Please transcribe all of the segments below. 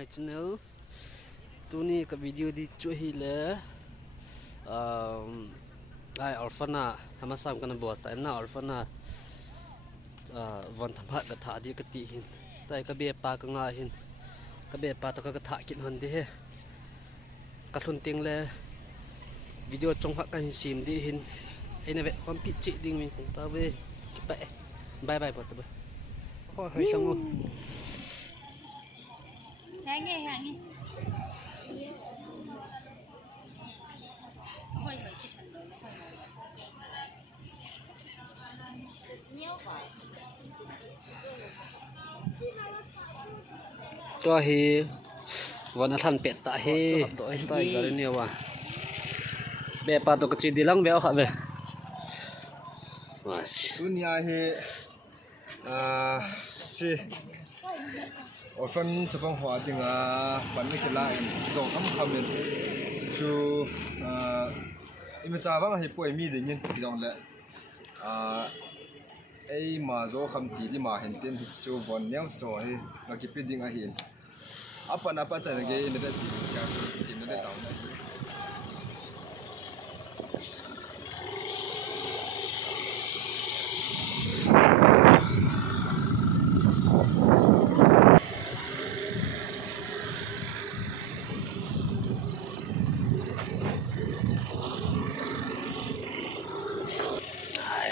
my channel ตัวนี้กับวิดีโอดีช่วยให้เลยไออัลฟาน่าทำมาซ้ำกันบวชแต่น่าอัลฟาน่าวันทำพัดกระถาดีกติหินแต่กระเบียปลากระงาหินกระเบียปลาตะกระถากินหันดีกระทุนติงเลยวิดีโอจงพักกันซิมดีหินไอ้เนี่ยแบบความพิจิตดิ่งมีของตาเว้ยไปบายบายปอดตัวพ่อเฮ้ยทั้งหมดhàng nghe hơi hơi cái thành nó hơi nhiều vậy cho hiวันทันเป็ดตาเฮตัวไอ้ตายก็เลยเนี่ยว่ะเบปาตัวกระจีดีลังเบลค่ะเบมาสิตัวนี้เฮสิ我分这帮花丁啊，反正去拉人，做他们就因为早上是不会米的人，比较嘞哎嘛做他们地里嘛很点，就วันนี้做嘿，那去必定啊很，apa在那个那个家就点那个岛那。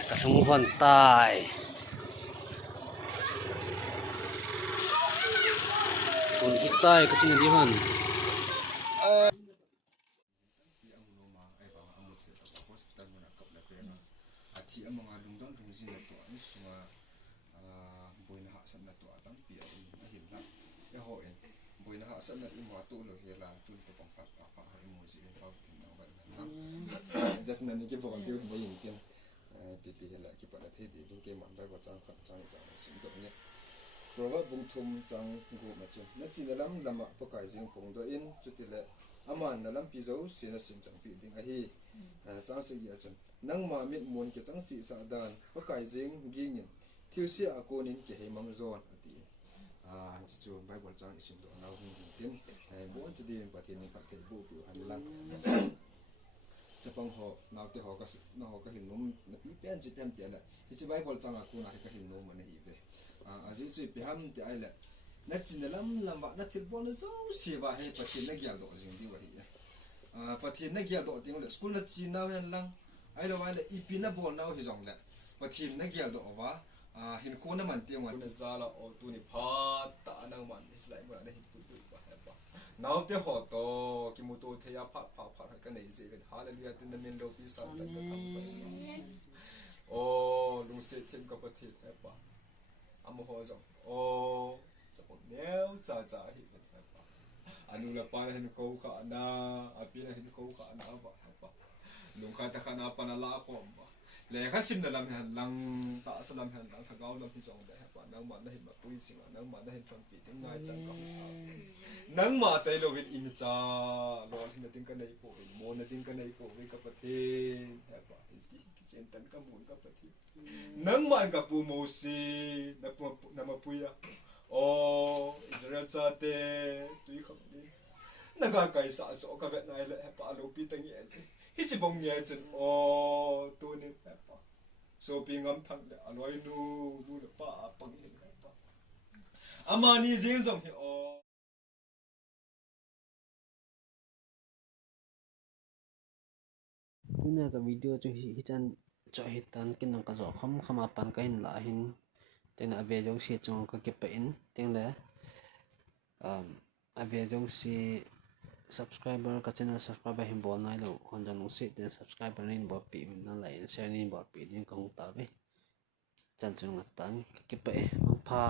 Kesembuhan tai. Pun kita kecil di mana? Just nanti kita volunteer mungkin. Pipi là cái bọn thế thì những cái món bài của trang sinh động nhé. Rồi vợ bung thum trang gồm mà chung. Nó chỉ là làm bác cái riêng phong độ in chút thì là aman là làm pi dấu sẽ là sinh trang pi tiếng ấy. Trang sinh gì chung. Nang mà miệt muốn cái trang sĩ sa đàn bác cái riêng ghi nhận thiếu sĩ à cô nín cái hệ mang zone thì chỉ cho bài của trang sinh động nào cũng tiếng. Muốn chỉ đi vào thì mình phải thấy bộ biểu hành lang.จะฟังเขาเราที่เขาก็เห็นนุ่มปีเปลี่ยนจีเปลี่ยนเดียร์แหละที่จะไปบอลจังอ่ะกูน่าจะเห็นนุ่มมันนี่เว้ยอาจจะจีเปลี่ยนเดียร์แหละนัดจีนลำบากนัดที่บอลจะเสียว่าให้ปฏินักกีฬาตัวจริงดีกว่าที่ปฏินักกีฬาตัวจริงเลยสกุลนัดจีนน่าเห็นลังไอ้เราว่าเลยอีปีน่าบอลน่าหิจงแหละปฏินักกีฬาตัวว่าเห็นคนน่ะมันเตี้ยวันนี้ซาลาโอตัวนี้พัดตานังมันอิสไลม์มันได้เห็นปุ๊บว่าเห็นปะน้าวเตี้ยหัวโตกิมุโตเทียพัดกันในสิกันฮาเลลูยาตินเมนโลปีสันตันก็ทำไปโอ้ลุงเสถียรกับประเทศเห็นปะอามุฮจงโอ้จะปนเนี้ยจ่าเห็นปะอันนู้นละปาเห็นเขาขานาอาปีน่ะเห็นเขาขานาปะเห็นปะลุงข้าตะขานาปานาลาคอมปะเลยข้าชิมนั่นลำเห็นลังตาสลัมเห็นลังทางเกาลำพิจงได้เห็นปะนังมันได้เห็นแบบปุ้ยสิงห์นังมันได้เห็นคนปีถึงง่ายจังก็นังมาแต่โลกินอิมิจ้าลอยที่นั่นถึงกันในโพอินโมนั่นถึงกันในโพวิกับประเทศเห็นปะอิสกิเจนตันกับมูลกับประเทศนังมันกับปูโมซีนับมาปุยอะโอ้อิสราเอลจะเตะตุยของนี้นังการไก่สะสมกับเวียดนามเลยเห็นปะลูกปีตั้งยี่สิฮิจิบงยี่สิโอ้ตัวนี้เห็นปะโซปีงำทังเลยอร่อยนูเลยป้าปังเห็นปะอามานี่เสียงส่งเหรอตัวนี้กับวิดีโอจะฮิจันจะฮิตันกินน้ำกระจกขมาปันกันหลายหินแต่ในอเวจงสีจงก็เก็บไปอินแต่ในอเวจงสี subscriber ก็จะน่า subscriber หินบอลนั่นแล้วคนจะนุ่งสีแต่ subscriber นี่บอปีนั่นแหละ share นี่บอปีนี่ก็คงตาไปจันทร์จงตันเก็บไปมังพา